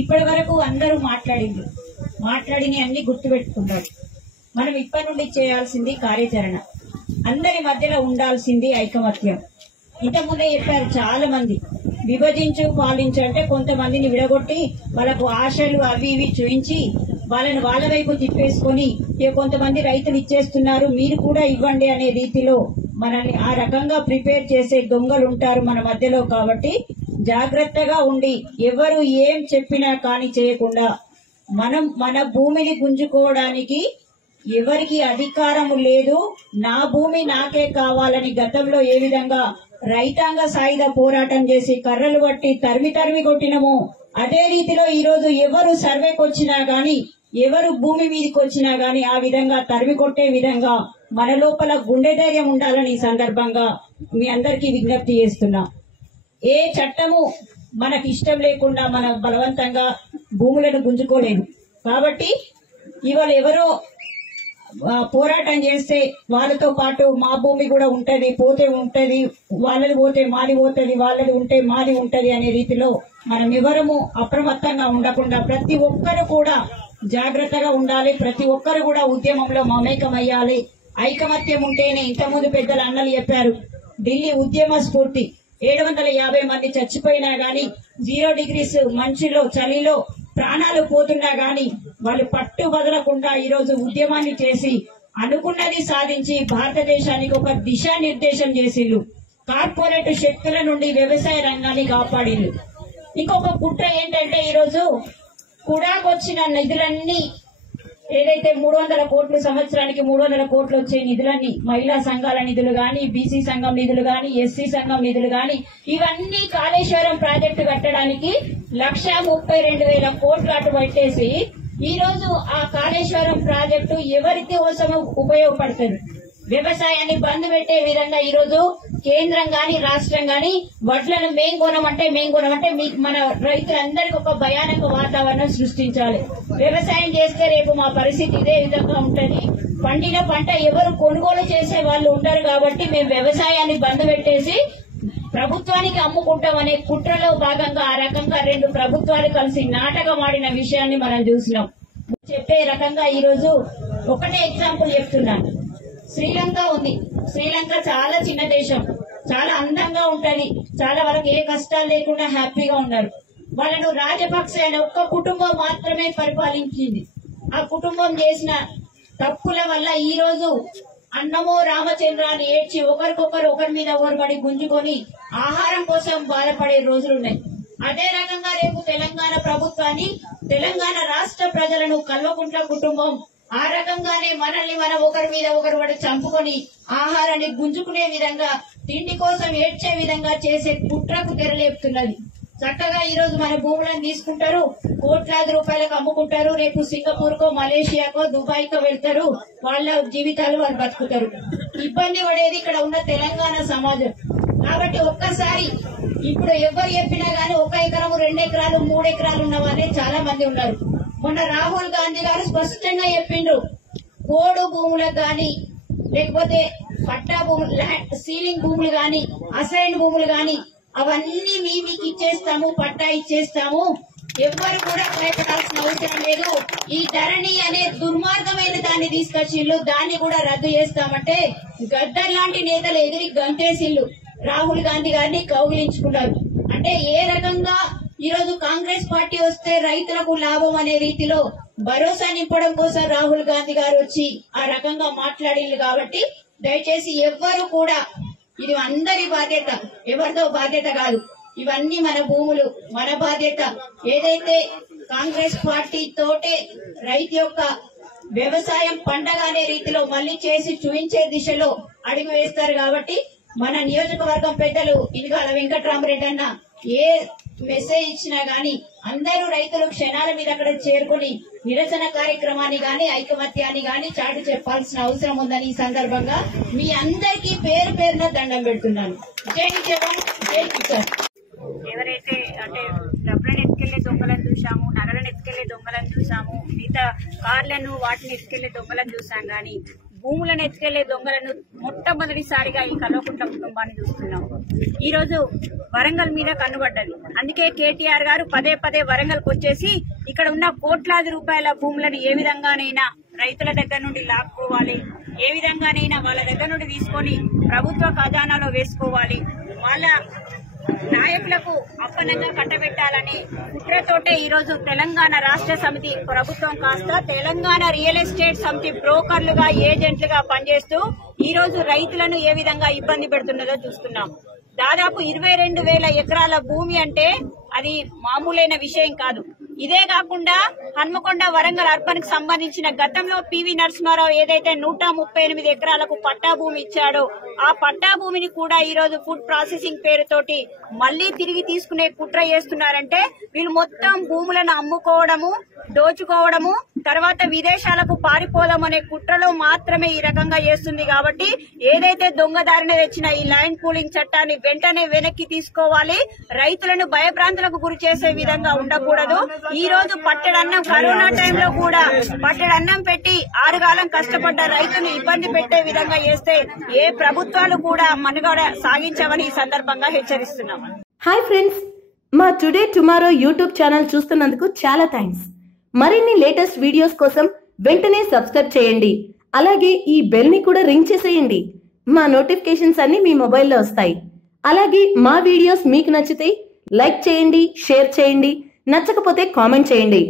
ఇప్పటి వరకు అందరూ మాట్లాడిన అన్ని గుర్తుపెట్టుకున్నారు. మనం ఇప్పటి నుండి చేయాల్సింది కార్యాచరణ, అందరి మధ్యలో ఉండాల్సింది ఐకమత్యం. ఇంతకుముందే చెప్పారు చాలా మంది, విభజించు పాలించు అంటే కొంతమందిని విడగొట్టి వాళ్ళకు ఆశలు అవి ఇవి చూపించి వాళ్ళని వాళ్ళ వైపు తిప్పేసుకొని కొంతమంది రైతులు ఇచ్చేస్తున్నారు మీరు కూడా ఇవ్వండి అనే రీతిలో మనల్ని ఆ రకంగా ప్రిపేర్ చేసే దొంగలు ఉంటారు మన మధ్యలో. కాబట్టి జాగ్రత్తగా ఉండి ఎవరు ఏం చెప్పినా కాని చేయకుండా మనం మన భూమిని గుంజుకోవడానికి ఎవరికి అధికారము లేదు, నా భూమి నాకే కావాలని గతంలో ఏ విధంగా రైతాంగ సాయుధ పోరాటం చేసి కర్రలు పట్టి తరిమి కొట్టినమో అదే రీతిలో ఈ రోజు ఎవరు సర్వేకి వచ్చినా గాని ఎవరు భూమి మీదకి వచ్చినా గాని ఆ విధంగా తరిమి కొట్టే విధంగా మన లోపల గుండె ధైర్యం ఉండాలని ఈ సందర్భంగా మీ అందరికీ విజ్ఞప్తి చేస్తున్నా. ఏ చట్టము మనకి ఇష్టం లేకుండా మనం బలవంతంగా భూములను గుంజుకోలేదు. కాబట్టి ఇవాళ ఎవరో పోరాటం చేస్తే వాళ్ళతో పాటు మా భూమి కూడా ఉంటది, పోతే ఉంటది, వాళ్ళది పోతే మాది పోతుంది, వాళ్ళది ఉంటే మాది ఉంటది అనే రీతిలో మనం ఎవరము అప్రమత్తంగా ఉండకుండా ప్రతి ఒక్కరు కూడా జాగ్రత్తగా ఉండాలి. ప్రతి ఒక్కరు కూడా ఉద్యమంలో మమేకమయ్యాలి. ఐకమత్యం ఉంటేనే, ఇంతకుముందు పెద్దలు అన్నలు చెప్పారు, ఢిల్లీ ఉద్యమ స్ఫూర్తి 750 మంది చచ్చిపోయినా గాని 0 degrees మంచులో చలిలో ప్రాణాలు పోతున్నా గాని వాళ్ళు పట్టు వదలకుండా ఈ రోజు ఉద్యమాన్ని చేసి అనుకున్నది సాధించి భారతదేశానికి ఒక దిశానిర్దేశం చేసిళ్ళు. కార్పొరేట్ శక్తుల నుండి వ్యవసాయ రంగాన్ని కాపాడిళ్ళు. ఇంకొక కుట్ర ఏంటంటే ఈ రోజు కుడాకొచ్చిన నిధులన్నీ ఏదైతే 300 కోట్లు సంవత్సరానికి 300 కోట్లు వచ్చే నిధులన్నీ మహిళా సంఘాల నిధులు గాని, బీసీ సంఘం నిధులు గాని, ఎస్సీ సంఘం నిధులు గాని ఇవన్నీ కాళేశ్వరం ప్రాజెక్టు కట్టడానికి 1,32,000 కోట్లు అటు పెట్టేసి ఈ రోజు ఆ కాళేశ్వరం ప్రాజెక్టు ఎవరికి కోసం ఉపయోగపడుతుంది? వ్యవసాయాన్ని బంద్ పెట్టే విధంగా ఈ రోజు కేంద్రం గాని రాష్ట్రం గాని వడ్లను మేం కొనమంటే మన రైతులందరికీ ఒక భయానక వాతావరణం సృష్టించాలి. వ్యవసాయం చేస్తే రేపు మా పరిస్థితి ఇదే విధంగా ఉంటది. పండిన పంట ఎవరు కొనుగోలు చేసే వాళ్ళు ఉండరు కాబట్టి మేము వ్యవసాయాన్ని బంద్ పెట్టేసి ప్రభుత్వానికి అమ్ముకుంటామనే కుట్రలో భాగంగా ఆ రకంగా 2 ప్రభుత్వాలు కలిసి నాటకం ఆడిన విషయాన్ని మనం చూసినాం. చెప్పే రకంగా ఈ రోజు ఒకటే ఎగ్జాంపుల్ చెప్తున్నాను. శ్రీలంక ఉంది. శ్రీలంక చాలా చిన్న దేశం, చాలా అందంగా ఉంటది, చాలా వరకు ఏ కష్టాలు లేకుండా హ్యాపీగా ఉన్నారు. వాళ్ళను రాజపక్స అనే ఒక్క కుటుంబం మాత్రమే పరిపాలించింది. ఆ కుటుంబం చేసిన తప్పుల వల్ల ఈ రోజు అన్నమో రామచంద్ర అని ఏడ్చి ఒకరి మీద పడి గుంజుకొని ఆహారం కోసం బాధపడే రోజులున్నాయి. అదే రకంగా రేపు తెలంగాణ ప్రభుత్వాన్ని, తెలంగాణ రాష్ట్ర ప్రజలను కల్వకుంట్ల కుటుంబం ఆ రకంగానే మనల్ని మనం ఒకరి మీద పడి చంపుకొని ఆహారాన్ని గుంజుకునే విధంగా, తిండి కోసం ఏడ్చే విధంగా చేసే కుట్రకు తెరలేపుతున్నది. చక్కగా ఈ రోజు మన భూములను తీసుకుంటారు, కోట్లాది రూపాయలకు అమ్ముకుంటారు, రేపు సింగపూర్ కో మలేషియాకో దుబాయ్ కో వెళ్తారు, వాళ్ళ జీవితాలు వాళ్ళు బతుకుతారు. ఇబ్బంది పడేది ఇక్కడ ఉన్న తెలంగాణ సమాజం. కాబట్టి ఒక్కసారి ఇప్పుడు ఎవరు చెప్పినా గానీ 1 ఎకరం 2 ఎకరాలు 3 ఎకరాలు ఉన్న వాళ్ళే చాలా మంది ఉన్నారు. మొన్న రాహుల్ గాంధీ గారు స్పష్టంగా చెప్పిండ్రు, పోడు భూములకు గాని లేకపోతే పట్టా భూములు, సీలింగ్ భూములు గాని, అసైన్ భూములు గాని అవన్నీ మీకు ఇచ్చేస్తాము, పట్టా ఇచ్చేస్తాము, ఎవ్వరు కూడా భయపడాల్సిన అవసరం లేదు. ఈ ధరణి అనే దుర్మార్గమైన దాన్ని తీసుకొచ్చిళ్ళు, దాన్ని కూడా రద్దు చేస్తామంటే గద్దర్ లాంటి నేతలు ఎదిరి గంతేసిళ్ళు రాహుల్ గాంధీ గారిని కౌగిలించుకున్నారు. అంటే ఏ రకంగా ఈ రోజు కాంగ్రెస్ పార్టీ వస్తే రైతులకు లాభం అనే రీతిలో భరోసా నింపడం కోసం రాహుల్ గాంధీ గారు వచ్చి ఆ రకంగా మాట్లాడింది. కాబట్టి దయచేసి ఎవ్వరు కూడా, ఇది అందరి బాధ్యత, ఎవరిదో బాధ్యత కాదు, ఇవన్నీ మన భూములు, మన బాధ్యత. ఏదైతే కాంగ్రెస్ పార్టీ తోటే రైతు యొక్క వ్యవసాయం పండగ అనే రీతిలో మళ్లీ చేసి చూపించే దిశలో అడుగు వేస్తారు. కాబట్టి మన నియోజకవర్గం పెద్దలు ఇనుగాల వెంకట్రామరెడ్డి అన్న ఏ మెసేజ్ ఇచ్చినా గాని అందరూ రైతులు క్షణాల మీద అక్కడ చేరుకుని నిరసన కార్యక్రమాన్ని గాని ఐకమత్యాన్ని గాని చాటి చెప్పాల్సిన అవసరం ఉందని ఈ సందర్భంగా మీ అందరికీ పేరు పేరున దండం పెడుతున్నాను. జై జవాన్, జై కిసాన్. ఎవరైతే అంటే డబ్బులను ఎత్తుకెళ్లే దొంగలను చూసాము, నగలను ఎత్తుకెళ్లే దొంగలను చూసాము, మిగతా కార్లను వాటిని ఎత్తుకెళ్లే దొంగలను చూసాం, గానీ భూములను ఎత్తుకెళ్లే దొంగలను మొట్టమొదటిసారిగా ఈ కల్వకుంట్ల కుటుంబాన్ని చూస్తున్నాం. ఈ రోజు వరంగల్ మీద కన్నుబడ్డది. అందుకే కేటీఆర్ గారు పదే పదే వరంగల్కి వచ్చేసి ఇక్కడ ఉన్న కోట్లాది రూపాయల భూములను ఏ విధంగానైనా రైతుల దగ్గర నుండి లాక్కోవాలి, ఏ విధంగానైనా వాళ్ళ దగ్గర నుండి తీసుకొని ప్రభుత్వ ఖజానాలో వేసుకోవాలి, వాళ్ళ నాయకులకు అప్పనంగా కట్టబెట్టాలని కుట్రతోటే ఈ రోజు తెలంగాణ రాష్ట్ర సమితి ప్రభుత్వం కాస్త తెలంగాణ రియల్ ఎస్టేట్ సమితి బ్రోకర్లుగా ఏజెంట్లుగా పనిచేస్తూ ఈ రోజు రైతులను ఏ విధంగా ఇబ్బంది పెడుతున్నదో చూస్తున్నాం. దాదాపు 22,000 ఎకరాల భూమి అంటే అది మామూలైన విషయం కాదు. ఇదే కాకుండా హన్మకొండ వరంగల్ అర్బన్ కు సంబంధించిన గతంలో పివి నరసింహారావు ఏదైతే 138 ఎకరాలకు పట్టా భూమి ఇచ్చాడో ఆ పట్టా భూమిని కూడా ఈ రోజు ఫుడ్ ప్రాసెసింగ్ పేరుతోటి మళ్లీ తిరిగి తీసుకునే కుట్ర చేస్తున్నారంటే వీళ్ళు మొత్తం భూములను అమ్ముకోవడము, దోచుకోవడము, తర్వాత విదేశాలకు పారిపోదామనే కుట్రలో మాత్రమే ఈ రకంగా చేస్తుంది. కాబట్టి ఏదైతే దొంగదారిన తెచ్చిన ఈ ల్యాండ్ పూలింగ్ చట్టాన్ని వెంటనే వెనక్కి తీసుకోవాలి. రైతులను భయభ్రాంతులకు గురి చేసే విధంగా ఉండకూడదు. ఈ రోజు పట్టెడన్నం కరోనా టైంలో కూడా పట్టెడన్నం పెట్టి 6 కాలం కష్టపడ్డ రైతును ఇబ్బంది పెట్టే విధంగా చేస్తే ఏ ప్రభుత్వాలు కూడా మనుగడ సాగించవని ఈ సందర్భంగా హెచ్చరిస్తున్నాం. హాయ్ ఫ్రెండ్స్, మా టుడే టుమారో యూట్యూబ్ ఛానల్ చూస్తున్నందుకు చాలా థ్యాంక్స్. మరిన్ని లేటెస్ట్ వీడియోస్ కోసం వెంటనే సబ్స్క్రైబ్ చేయండి. అలాగే ఈ బెల్ ని కూడా రింగ్ చేసేయండి. మా నోటిఫికేషన్స్ అన్ని మీ మొబైల్లో వస్తాయి. అలాగే మా వీడియోస్ మీకు నచ్చితే లైక్ చేయండి, షేర్ చేయండి, నచ్చకపోతే కామెంట్ చేయండి.